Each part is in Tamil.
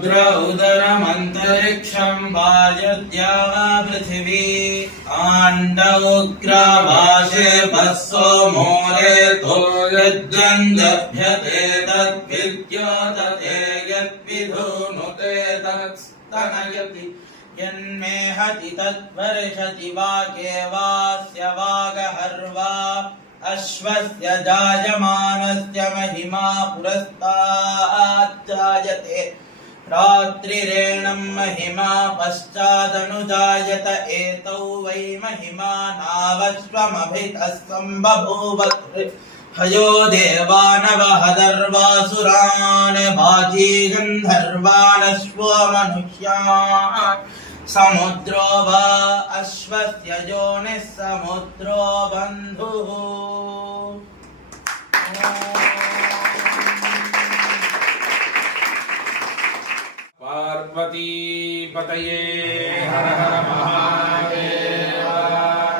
समुद्र उदरमन्तरिक्षं वायुद्या पृथिवी आण्डौग्राभाषे भस्सो मोरेतो यज्जन्यभ्यते तद्विद्योतते यद्विधुनुते तत्स्तनयति यन्मेहति तद्वर्षति वागेवास्य वागहर्वा अश्वस्य जायमानस्य महिमा पुरस्ताज्जायते रात्रिरेणं महिमा पश्चादनुजायत एतौ वै महिमा नावश्वमभितस्सम्बभूव हयो देवानवहदर्वासुरान् बाजी गन्धर्वानश्वो मनुष्यान् समुद्रो वा अश्वस्य योनिः समुद्रो बन्धुः। पार्वती पतये हर हर महादेव।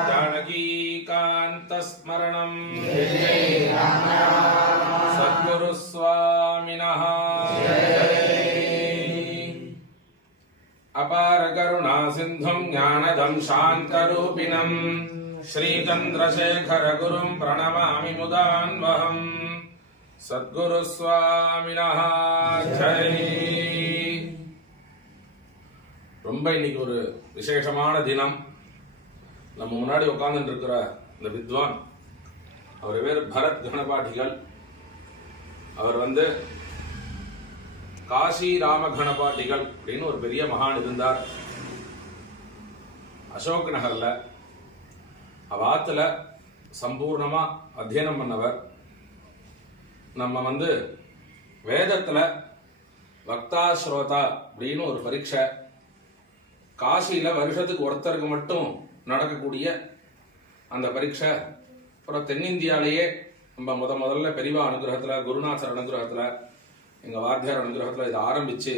जानकी कांत स्मरणं सद्गुरु स्वामिनः अपार करुणा सिंधुं ज्ञानदं शान्तरूपिणं श्रीचन्द्रशेखर गुरुं प्रणमामि मुदान्वहम्। सद्गुरु स्वामिनः जय। ரொம்ப இன்னைக்கு ஒரு விசேஷமான தினம். நம்ம முன்னாடி உட்கார்ந்துட்டு இருக்கிற இந்த வித்வான் அவர் பேர் பரத் கணபாட்டிகள். அவர் காசி ராம கணபாட்டிகள் அப்படின்னு ஒரு பெரிய மகான் இருந்தார் அசோக் நகர்ல. அவாத்துல சம்பூர்ணமா அத்தியனம் பண்ணவர். நம்ம வேதத்துல வக்தா ஸ்ரோதா அப்படின்னு ஒரு பரீட்சை காசியில வருஷத்துக்கு ஒருத்தருக்கு மட்டும் நடக்கக்கூடிய அந்த பரீட்சை அப்புறம் தென்னிந்தியாலேயே நம்ம முதல்ல பெரியவா அனுகிரகத்துல குருநாதர் அனுகிரகத்துல எங்க வாத்தியார் அனுகிரகத்துல இதை ஆரம்பிச்சு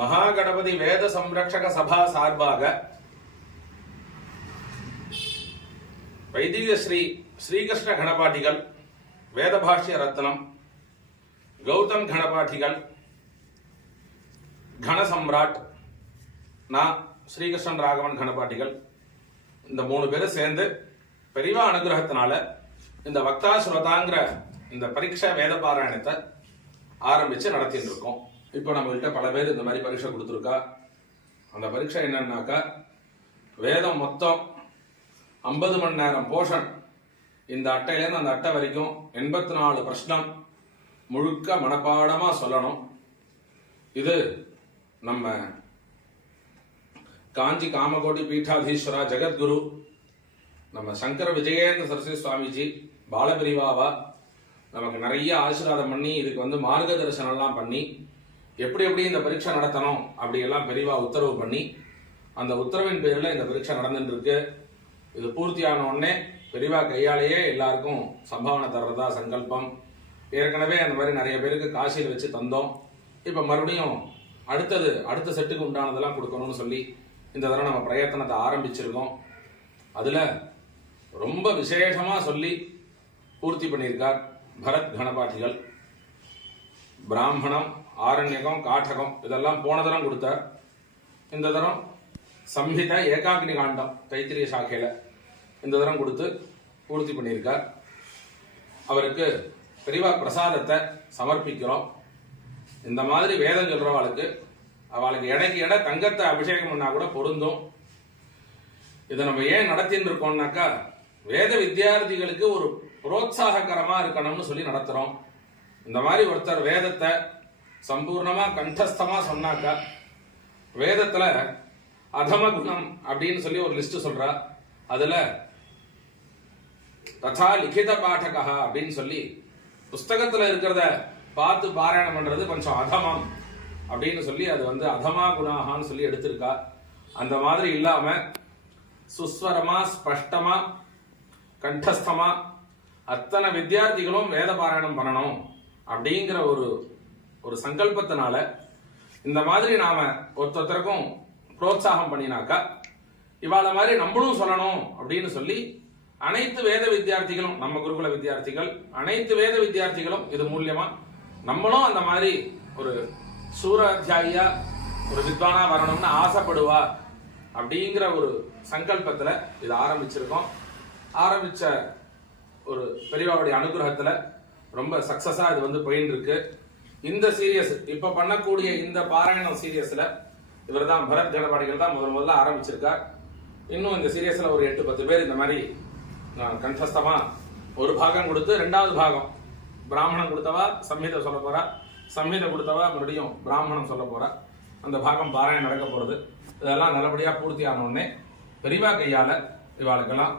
மகாகணபதி வேத சம்ரக்ஷக சபா சார்பாக வைதிக ஸ்ரீகிருஷ்ண கணபாட்டிகள், வேதபாஷ்ய ரத்னம், கௌதம் கணபாட்டிகள், கணசம்ராட், நான் ஸ்ரீகிருஷ்ணன் ராகவன் கணபாட்டிகள், இந்த 3 பேரும் சேர்ந்து பெரியவா அனுகிரகத்தினால இந்த வக்தா ஸ்ரோதாங்கிற இந்த பரீட்சை வேத பாராயணத்தை ஆரம்பிச்சு நடத்திட்டு இருக்கோம். இப்போ நம்மகிட்ட பல பேர் இந்த மாதிரி பரீட்சை கொடுத்துருக்கா. அந்த பரீட்சை என்னன்னாக்கா வேதம் மொத்தம் 50 மணி நேரம் போஷன். இந்த அட்டையிலேருந்து அந்த அட்டை வரைக்கும் 84 பிரஷ்னம் முழுக்க மனப்பாடமா சொல்லணும். இது நம்ம காஞ்சி காமகோடி பீட்டாதீஸ்வரா ஜெகத்குரு நம்ம சங்கர விஜயேந்திர சரஸ்வதி சுவாமிஜி பாலபிரிவாவா நமக்கு நிறைய ஆசீர்வாதம் பண்ணி இதுக்கு மார்கதர்சனம் எல்லாம் பண்ணி எப்படி இந்த பரீட்சை நடத்தணும் அப்படி எல்லாம் பெரியவா உத்தரவு பண்ணி அந்த உத்தரவின் பேரில் இந்த பரீட்சை நடந்துட்டு இருக்கு. இது பூர்த்தியான உடனே பெரியவா கையாலேயே எல்லாருக்கும் சம்பாவனை தர்றதா சங்கல்பம். ஏற்கனவே அந்த மாதிரி நிறைய பேருக்கு காசியில் வச்சு தந்தோம். இப்போ மறுபடியும் அடுத்த செட்டுக்கு உண்டானதெல்லாம் கொடுக்கணும்னு சொல்லி இந்த தடவை நம்ம பிரயத்தனத்தை ஆரம்பிச்சிருக்கோம். அதுல ரொம்ப விசேஷமா சொல்லி பூர்த்தி பண்ணியிருக்கார் பரத் கணபாட்டிகள். பிராமணம், ஆரண்யகம், காட்டகம் இதெல்லாம் போன தரம் கொடுத்தார். இந்த தரம் சம்ஹித ஏகாக்னி காண்டம் தைத்திரிய சாக்கையில இந்த தரம் கொடுத்து பூர்த்தி பண்ணியிருக்கார். அவருக்கு பெரியவா பிரசாதத்தை சமர்ப்பிக்கிறோம். இந்த மாதிரி வேதம் சொல்றவாளுக்கு அவளுக்கு எடைக்கு எடை தங்கத்தை அபிஷேகம் பண்ணா கூட பொருந்தும். இதை நம்ம ஏன் நடத்தின்னு இருக்கோம்னாக்கா வேத வித்தியார்த்திகளுக்கு ஒரு புரோத்சாககரமா இருக்கணும்னு சொல்லி நடத்துறோம். இந்த மாதிரி ஒருத்தர் வேதத்தை சம்பூர்ணமா கண்டஸ்தமா சொன்னாக்கா வேதத்துல அதம குணம் அப்படின்னு சொல்லி ஒரு லிஸ்ட் சொல்றா. அதுல ததா லிகித பாடகா அப்படின்னு சொல்லி புஸ்தகத்துல இருக்கிறத பார்த்து பாராயணம் பண்றது கொஞ்சம் அதமம் அப்படின்னு சொல்லி அது அதமா குணாகான்னு சொல்லி எடுத்திருக்கா. அந்த மாதிரி இல்லாம சுஸ்வரமா ஸ்பஷ்டமா கண்டஸ்தமா அத்தனை வித்தியார்த்திகளும் வேத பாராயணம் பண்ணணும் அப்படிங்கிற ஒரு சங்கல்பத்தினால இந்த மாதிரி நாம ஒருத்தருக்கும் புரோத்சாகம் பண்ணினாக்கா இவாள மாதிரி நம்மளும் சொல்லணும் அப்படின்னு சொல்லி அனைத்து வேத வித்தியார்த்திகளும், நம்ம குருகுல வித்தியார்த்திகள், அனைத்து வேத வித்தியார்த்திகளும் இது மூலியமா நம்மளும் அந்த மாதிரி ஒரு சூராத்தியாயியா ஒரு வித்வானா வரணும்னு ஆசைப்படுவா அப்படிங்கிற ஒரு சங்கல்பத்துல இது ஆரம்பிச்சிருக்கோம். ஆரம்பிச்ச ஒரு பெரியவாவுடைய அனுகிரகத்துல ரொம்ப சக்சஸா இது வந்து போயின்னு இருக்கு. இந்த சீரியஸ் இப்ப பண்ணக்கூடிய இந்த பாராயணம் சீரியஸ்ல இவர் தான் பரத் கணபாடிகள் தான் முதல்ல ஆரம்பிச்சிருக்கார். இன்னும் இந்த சீரியஸ்ல ஒரு 8-10 பேர் இந்த மாதிரி கண்டஸ்தமா ஒரு பாகம் கொடுத்து, 2வது பாகம் பிராமணம் கொடுத்தவா சம்ஹிதை சொல்ல போறா, சம்ஹிதை கொடுத்தவா மறுபடியும் பிராமணம் சொல்ல போறா. அந்த பாகம் பாராயணம் நடக்க போறது. இதெல்லாம் நல்லபடியா பூர்த்தி ஆன உடனே பெரியவா கையால இவாளுக்கெல்லாம்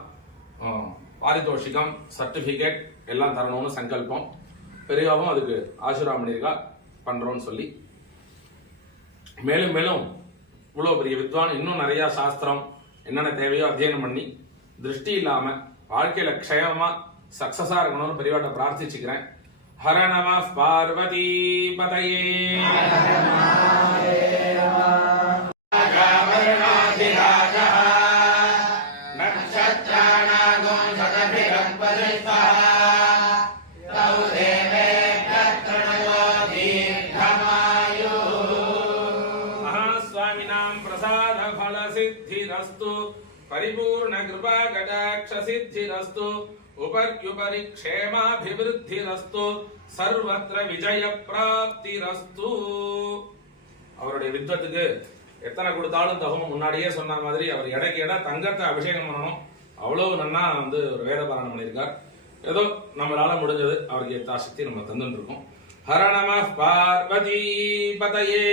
பாரிதோஷிகம், சர்டிபிகேட் எல்லாம் தரணும்னு சங்கல்பம். பெரியவாவும் அதுக்கு ஆசீர்வாதம் பண்ணியிருக்கா, பண்றோம்னு சொல்லி மேலும் மேலும் இவ்வளவு பெரிய வித்வான் இன்னும் நிறைய சாஸ்திரம் என்னென்ன தேவையோ அத்தியனம் பண்ணி திருஷ்டி இல்லாம வாழ்க்கையில க்ஷயமா சக்சஸா இருக்கணும்னு பெரியவாட்ட பிரார்த்திச்சுக்கிறேன். ஹர நம பார்வதி பதயே. परिपूर्ण कृपा कटाक्ष सिद्धिरस्तु उपर्युपरि क्षेमाभिवृद्धिरस्तु सर्वत्र विजय प्राप्तिरस्तु. அவருடைய வித்வத்துக்கு எத்தனை கொடுத்தாலும் தகும். முன்னாடியே சொன்ன மாதிரி அவர் எடைக்கு எடை தங்கத்தை அபிஷேகம் பண்ணணும். அவ்வளவு நன்னா வந்து ஒரு வேத பாராயணம் பண்ணியிருக்கார். ஏதோ நம்மளால முடிஞ்சது அவருக்கு எத்தாசக்தி நம்ம தந்துட்டு இருக்கோம். ஹர நம பார்வதி பதயே.